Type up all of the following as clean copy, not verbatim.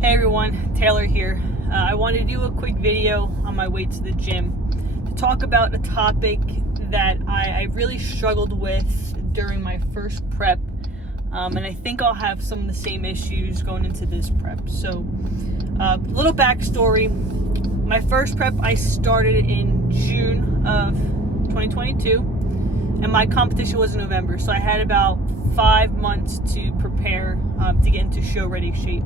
Hey everyone, Taylor here. I wanted to do a quick video on my way to the gym to talk about a topic that I really struggled with during my first prep, and I think I'll have some of the same issues going into this prep. So, little backstory. My first prep I started in June of 2022, and my competition was in November, so I had about 5 months to prepare to get into show ready shape.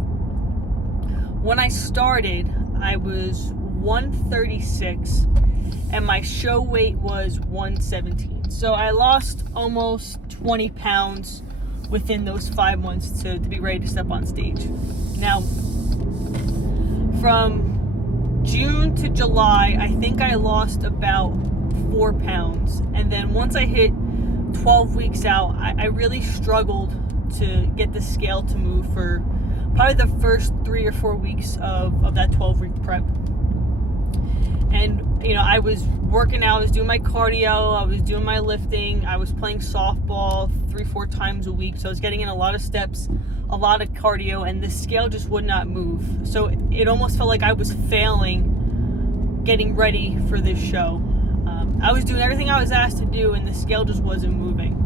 When I started, I was 136 and my show weight was 117. So I lost almost 20 pounds within those 5 months to be ready to step on stage. Now, from June to July, I think I lost about 4 pounds. And then once I hit 12 weeks out, I really struggled to get the scale to move for probably the first 3 or 4 weeks of that 12-week prep. And, I was working out, I was doing my cardio, I was doing my lifting, I was playing softball 3-4 times a week. So I was getting in a lot of steps, a lot of cardio, and the scale just would not move. So it almost felt like I was failing getting ready for this show. I was doing everything I was asked to do, and the scale just wasn't moving.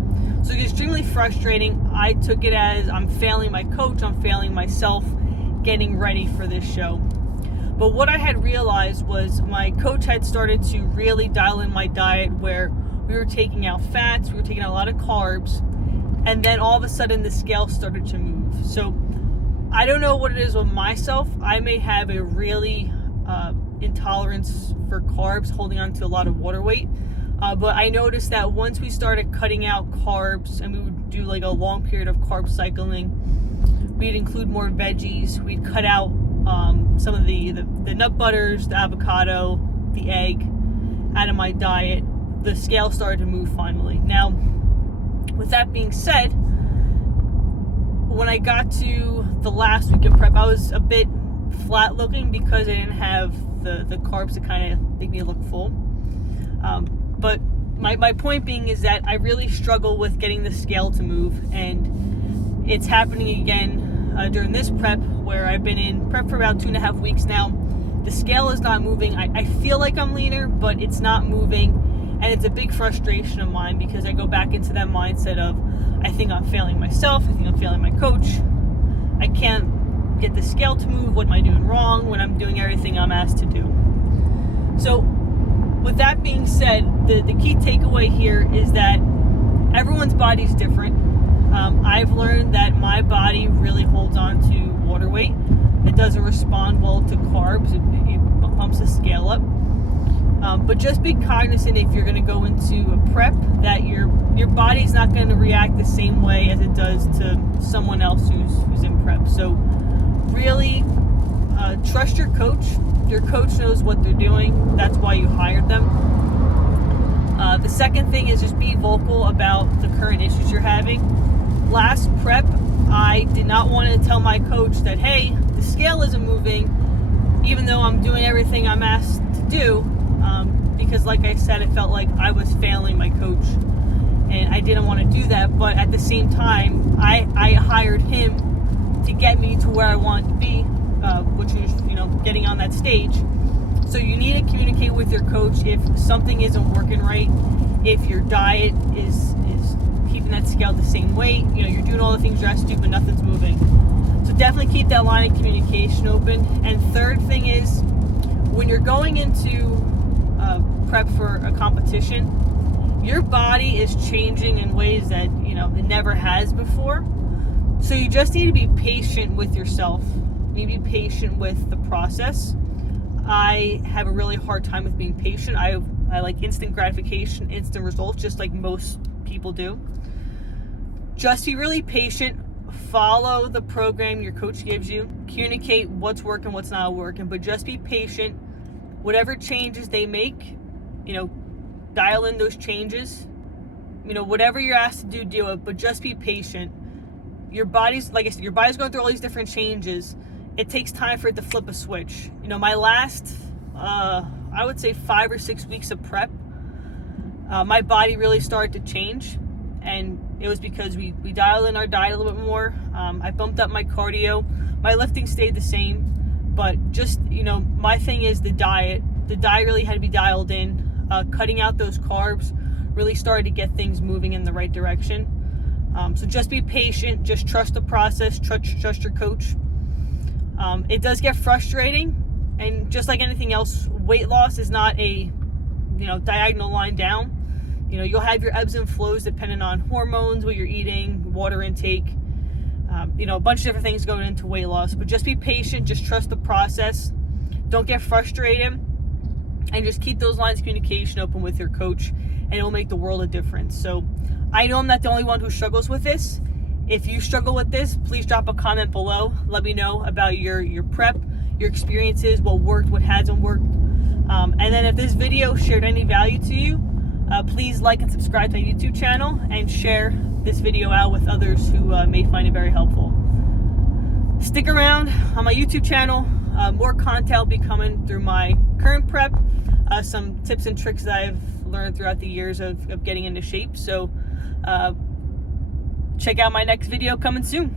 So it's extremely frustrating. I took it as I'm failing my coach, I'm failing myself getting ready for this show. But what I had realized was my coach had started to really dial in my diet, where we were taking out fats, we were taking out a lot of carbs, and then all of a sudden the scale started to move. So I don't know what it is with myself. I may have a really intolerance for carbs, holding on to a lot of water weight. But I noticed that once we started cutting out carbs and we would do like a long period of carb cycling, we'd include more veggies, we'd cut out some of the nut butters, the avocado, the egg out of my diet, the scale started to move finally. Now, with that being said, when I got to the last week of prep, I was a bit flat looking because I didn't have the carbs to kind of make me look full. But my point being is that I really struggle with getting the scale to move, and it's happening again during this prep, where I've been in prep for about 2.5 weeks now. The scale is not moving. I feel like I'm leaner, but it's not moving, and it's a big frustration of mine because I go back into that mindset of I think I'm failing myself, I think I'm failing my coach, I can't get the scale to move, what am I doing wrong when I'm doing everything I'm asked to do? So with that being said, the key takeaway here is that everyone's body is different. I've learned that my body really holds on to water weight. It doesn't respond well to carbs. It pumps the scale up. But just be cognizant if you're going to go into a prep that your body's not going to react the same way as it does to someone else who's in prep. So really trust your coach. Your coach knows what they're doing. That's why you hired them. The second thing is just be vocal about the current issues you're having. Last prep, I did not want to tell my coach that, hey, the scale isn't moving, even though I'm doing everything I'm asked to do, because like I said, it felt like I was failing my coach, and I didn't want to do that. But at the same time, I hired him to get me to where I wanted to be, which is, getting on that stage. So you need to communicate with your coach if something isn't working right, if your diet is keeping that scale the same weight, you're doing all the things you're asked to do, but nothing's moving. So definitely keep that line of communication open. And third thing is, when you're going into prep for a competition, your body is changing in ways that, it never has before. So you just need to be patient with yourself. You need to be patient with the process. I have a really hard time with being patient. I like instant gratification, instant results, just like most people do. Just be really patient. Follow the program your coach gives you. Communicate what's working, what's not working, but just be patient. Whatever changes they make, dial in those changes. Whatever you're asked to do it, but just be patient. Your body's, like I said, your body's going through all these different changes. It takes time for it to flip a switch. My last, I would say 5 or 6 weeks of prep, my body really started to change. And it was because we dialed in our diet a little bit more. I bumped up my cardio. My lifting stayed the same, but just, you know, my thing is the diet. The diet really had to be dialed in. Cutting out those carbs really started to get things moving in the right direction. So just be patient, just trust the process, trust your coach. It does get frustrating, and just like anything else, weight loss is not a, you know, diagonal line down. You know, you'll have your ebbs and flows depending on hormones, what you're eating, water intake, you know, a bunch of different things going into weight loss. But just be patient, just trust the process. Don't get frustrated, and just keep those lines of communication open with your coach, and it will make the world of difference. So I know I'm not the only one who struggles with this. If you struggle with this, please drop a comment below. Let me know about your prep, your experiences, what worked, what hasn't worked. And then if this video shared any value to you, please like and subscribe to my YouTube channel and share this video out with others who may find it very helpful. Stick around on my YouTube channel. More content will be coming through my current prep, some tips and tricks that I've learned throughout the years of getting into shape. So check out my next video coming soon.